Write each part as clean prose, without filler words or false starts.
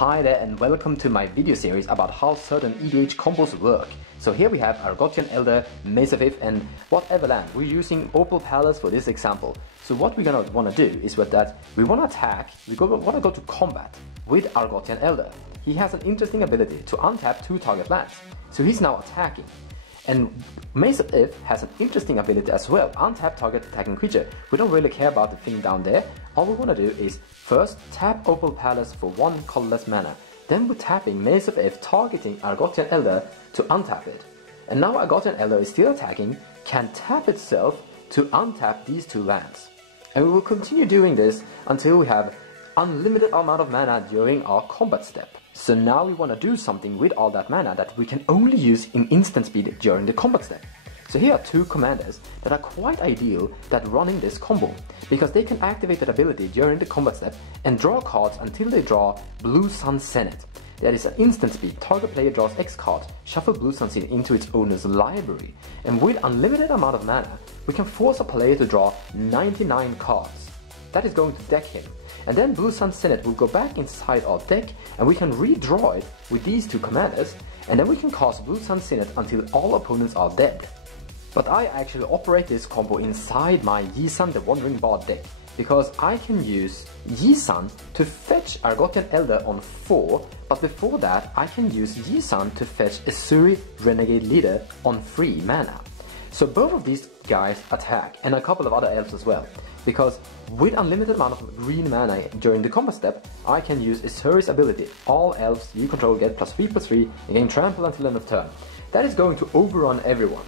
Hi there and welcome to my video series about how certain EDH combos work. So here we have Argotian Elder, Mace of Ith and whatever land. We're using Opal Palace for this example. So what we're gonna wanna do is that we wanna attack, wanna go to combat with Argotian Elder. He has an interesting ability to untap 2 target lands. So he's now attacking. And Mace of Ith has an interesting ability as well, untap target attacking creature. We don't really care about the thing down there. All we want to do is first tap Opal Palace for 1 colorless mana. Then we're tapping Mace of Ith targeting Argotian Elder to untap it. And now Argotian Elder is still attacking, can tap itself to untap these 2 lands. And we will continue doing this until we have unlimited amount of mana during our combat step. So now we want to do something with all that mana that we can only use in instant speed during the combat step. So here are 2 commanders that are quite ideal that running this combo, because they can activate that ability during the combat step and draw cards until they draw Blue Sun Senate. That is an instant speed, target player draws X card, shuffle Blue Sun Senate into its owner's library, and with unlimited amount of mana, we can force a player to draw 99 cards. That is going to deck him. And then Blue Sun Senate will go back inside our deck and we can redraw it with these 2 commanders, and then we can cast Blue Sun Senate until all opponents are dead. But I actually operate this combo inside my Yi Sun the Wandering Bard deck, because I can use Yi Sun to fetch Argotian Elder on 4, but before that I can use Yi Sun to fetch Ezuri Renegade Leader on 3 mana. So both of these guys attack, and a couple of other elves as well. Because with unlimited amount of green mana during the combat step, I can use Ezuri's ability. All elves you control get +3/+3 and gain trample until end of turn. That is going to overrun everyone.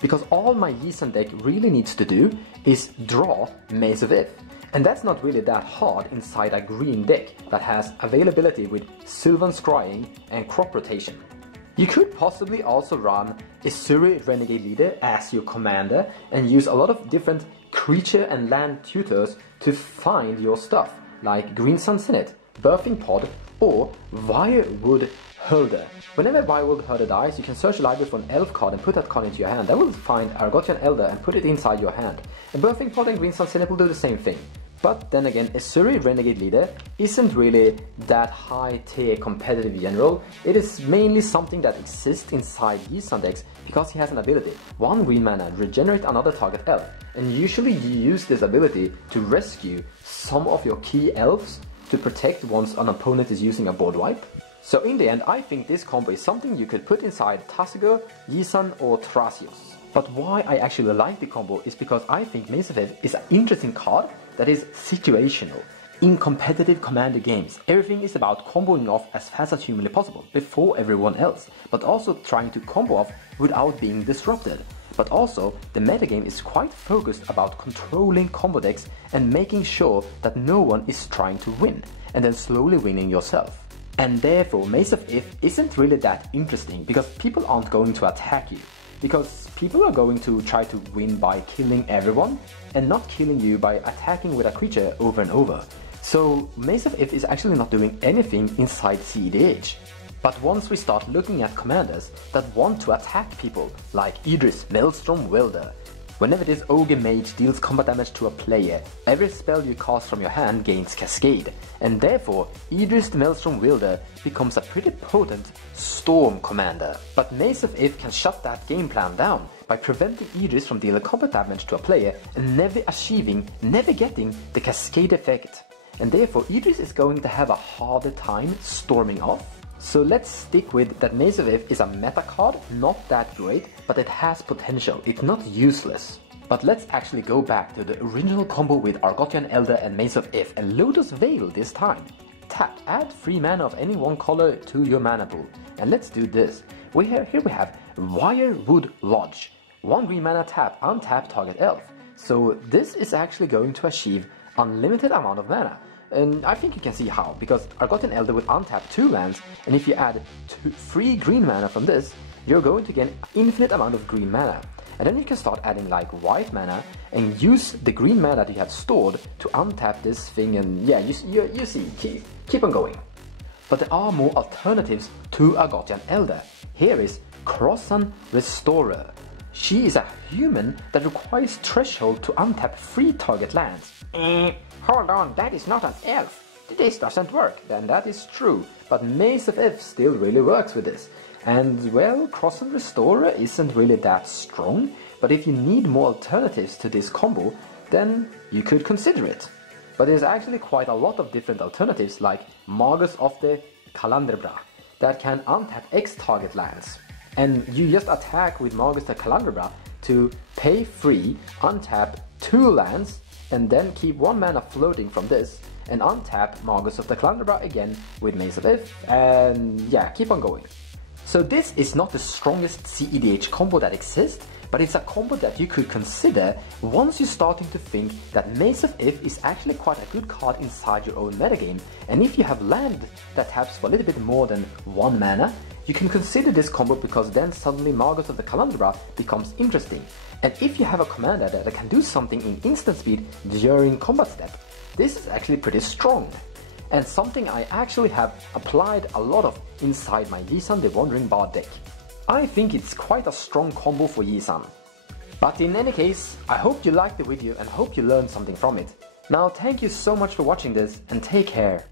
Because all my Yi Sun deck really needs to do is draw Mace of Ith. And that's not really that hard inside a green deck that has availability with Sylvan Scrying and crop rotation. You could possibly also run Ezuri Renegade Leader as your commander and use a lot of different creature and land tutors to find your stuff, like Green Sun Senate, Birthing Pod, or Wirewood Herder. Whenever Wirewood Herder dies, you can search the library for an elf card and put that card into your hand. That will find Argotian Elder and put it inside your hand. And Birthing Pod and Green Sun Senate will do the same thing. But then again, Ezuri Renegade Leader isn't really that high tier competitive in general. It is mainly something that exists inside Yi Sun decks because he has an ability. 1 green mana, regenerate another target elf. And usually you use this ability to rescue some of your key elves to protect once an opponent is using a board wipe. So in the end, I think this combo is something you could put inside Tasigur, Yi Sun or Thrasios. But why I actually like the combo is because I think Mace of Ith is an interesting card that is situational. In competitive commander games, everything is about comboing off as fast as humanly possible before everyone else, but also trying to combo off without being disrupted. But also, the metagame is quite focused about controlling combo decks and making sure that no one is trying to win, and then slowly winning yourself. And therefore, Mace of Ith isn't really that interesting because people aren't going to attack you. Because people are going to try to win by killing everyone and not killing you by attacking with a creature over and over. So Mace of Ith is actually not doing anything inside CEDH. But once we start looking at commanders that want to attack people, like Idris Maelstrom Welder, whenever this Ogre Mage deals combat damage to a player, every spell you cast from your hand gains Cascade, and therefore Idris the Maelstrom Wielder becomes a pretty potent Storm commander. But Mace of Ith can shut that game plan down by preventing Idris from dealing combat damage to a player and never getting the Cascade effect. And therefore Idris is going to have a harder time storming off. So let's stick with that Mace of Ith is a meta card, not that great, but it has potential, it's not useless. But let's actually go back to the original combo with Argotian Elder and Mace of Ith and Lotus Veil this time. Tap, add 3 mana of any 1 color to your mana pool. And let's do this. Here we have Wirewood Lodge. 1 green mana tap, untap target elf. So this is actually going to achieve unlimited amount of mana. And I think you can see how, because Argotian Elder will untap 2 lands, and if you add 3 green mana from this, you're going to get infinite amount of green mana. And then you can start adding like white mana and use the green mana that you have stored to untap this thing, and yeah, you see, keep on going. But there are more alternatives to Argotian Elder. Here is Crossan Restorer. She is a human that requires threshold to untap 3 target lands. Hold on, that is not an elf. this doesn't work, then that is true, but Mace of Ith still really works with this. And well, Cross and Restorer isn't really that strong, but if you need more alternatives to this combo, then you could consider it. But there's actually quite a lot of different alternatives like Magus of the Kalandrbra that can untap X target lands. And you just attack with Magus the Kalandrbra to pay 3, untap 2 lands, and then keep 1 mana floating from this, and untap Magus of the Kalandrbra again with Mace of Ith, and yeah, keep on going. So this is not the strongest CEDH combo that exists, but it's a combo that you could consider once you're starting to think that Mace of Ith is actually quite a good card inside your own metagame, and if you have land that taps for a little bit more than 1 mana, you can consider this combo because then suddenly Magus of the Kalandrbra becomes interesting. And if you have a commander that can do something in instant speed during combat step, this is actually pretty strong. And something I actually have applied a lot of inside my Yi-San the Wandering Bard deck. I think it's quite a strong combo for Yi-San. But in any case, I hope you liked the video and hope you learned something from it. Now thank you so much for watching this and take care.